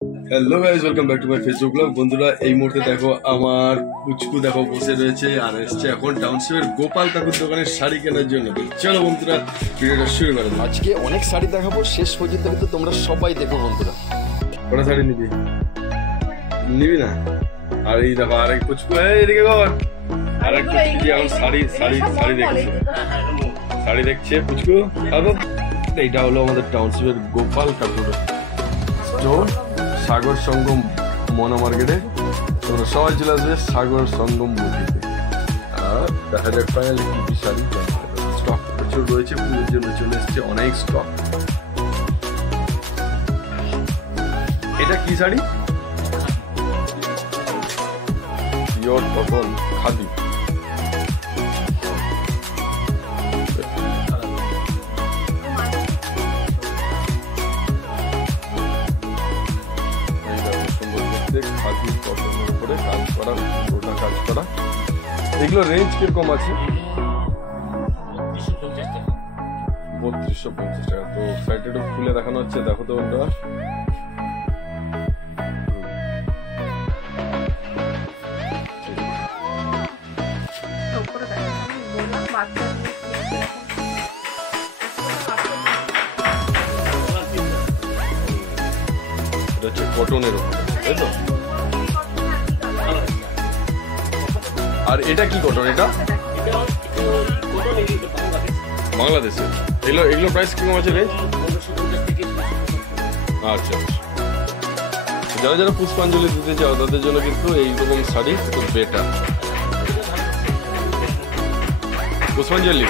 Hello guys, welcome back to my Facebook blog. বন্ধুরা, এই মুহূর্তে দেখো আমার পুচকু দেখো বসে রয়েছে আর এসছে এখন টাউনশিপের গোপাল কাকুর দোকানের শাড়ি কেনার জন্য। চলো বন্ধুরা, ভিডিওটা শুরু করো। আজকে অনেক শাড়ি দেখাবো, শেষ পর্যন্ত কিন্তু তোমরা সবাই দেখো বন্ধুরা। কটা শাড়ি নিবি না? আর এই দেখো আরেক পুচকু, এদিকে কর। আরেক পুচকু এখন শাড়ি দেখছে পুচকু। এইটা হলো আমাদের টাউনশিপের গোপাল কাকুর স্টোর, সাগর সঙ্গম মনা মার্কেটে। তোমরা সবাই চলে আসবে সাগর সঙ্গম বুটিতে। আর দেখা যাক ফাইনালি কি কি শাড়ি। স্টক প্রচুর রয়েছে, পুজোর জন্য চলে এসছে অনেক স্টক। এটা কি শাড়ি? Pure cotton khadi. খাদি কটনের উপরে কাজ করা, গোটা কাজ করা। এগুলো রেঞ্জ কিরকম আছে? 3250 টাকা। তো সাইডটা একটু খুলে দেখানো হচ্ছে, দেখো তো ওটা। এটা হচ্ছে কটনের উপরে, তাই তো? আর এটা কি কটন? এটা বাংলাদেশে। এগুলো প্রাইস কিরকম আছে রেঞ্জ? আচ্ছা, যারা যারা পুষ্পাঞ্জলি দিতে চাও তাদের জন্য কিন্তু এইরকম শাড়ি খুব বেটার। পুষ্পাঞ্জলি,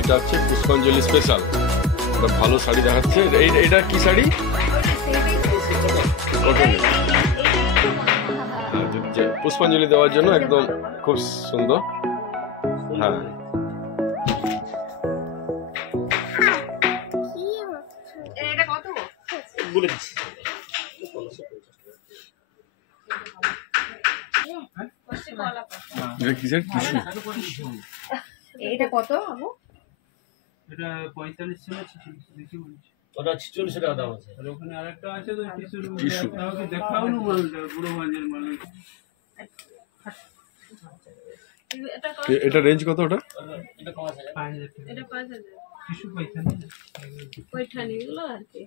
এটা হচ্ছে পুষ্পাঞ্জলি স্পেশাল। একটা ভালো শাড়ি দেখাচ্ছে। এটা কি শাড়ি? পুষ্পাঞ্জলি দেওয়ার জন্য একদম খুব সুন্দর। হ্যাঁ, এটা কত? এটা 45 ছিল, 46 দেখি বলছি। ওটা 46 টাকা দাম আছে। আর ওখানে আরেকটা আছে তো টিস্যুর মধ্যে, তাও দেখাও না মালটা, পুরো মাঝের মাল। এটা রেঞ্জ কত? ওটা এটা 5000 টাকা। এটা 5000 টিস্যু পয়খানি পয়ঠানি গুলো আর কি।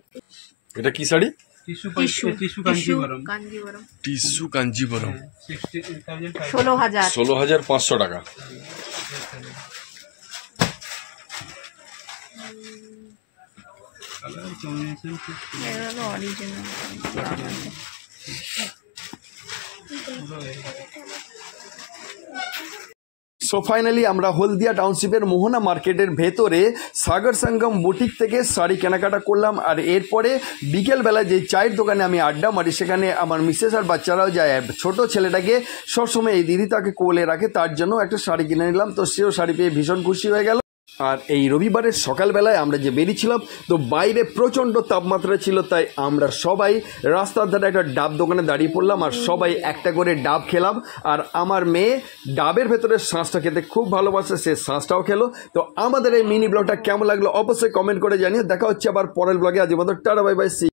এটা কি শাড়ি? টিস্যু কাঞ্জিবরম। টিস্যু কাঞ্জিবরম। 16,500 টাকা। কালার কম্বিনেশন খুব এগুলো অরিজিনাল। সো ফাইনালি আমরা হলদিয়া টাউনশিপের মোহনা মার্কেটের ভেতরে সাগর সঙ্গম বুটিক থেকে শাড়ি কেনাকাটা করলাম। আর এরপরে বিকেলবেলা যে চায়ের দোকানে আমি আড্ডা মারি, সেখানে আমার মিসেস আর বাচ্চারাও যায়। ছোট ছেলেটাকে সবসময় এই দিদি তাকে কোলে রাখে, তার জন্য একটা শাড়ি কিনে নিলাম। তো সেও শাড়ি পেয়ে ভীষণ খুশি হয়ে গেল। আর এই রবিবারের সকালবেলায় আমরা যে বেরিয়েছিলাম, তো বাইরে প্রচণ্ড তাপমাত্রা ছিল, তাই আমরা সবাই রাস্তার ধারে একটা ডাব দোকানে দাঁড়িয়ে পড়লাম আর সবাই একটা করে ডাব খেলাম। আর আমার মেয়ে ডাবের ভেতরে শাঁসটা খেতে খুব ভালোবাসে, সে শাঁসটাও খেলো। তো আমাদের এই মিনি ব্লগটা কেমন লাগলো অবশ্যই কমেন্ট করে জানিয়ে। দেখা হচ্ছে আবার পরের ব্লগে। আজ মতো টাটা, বাই বাই, সি।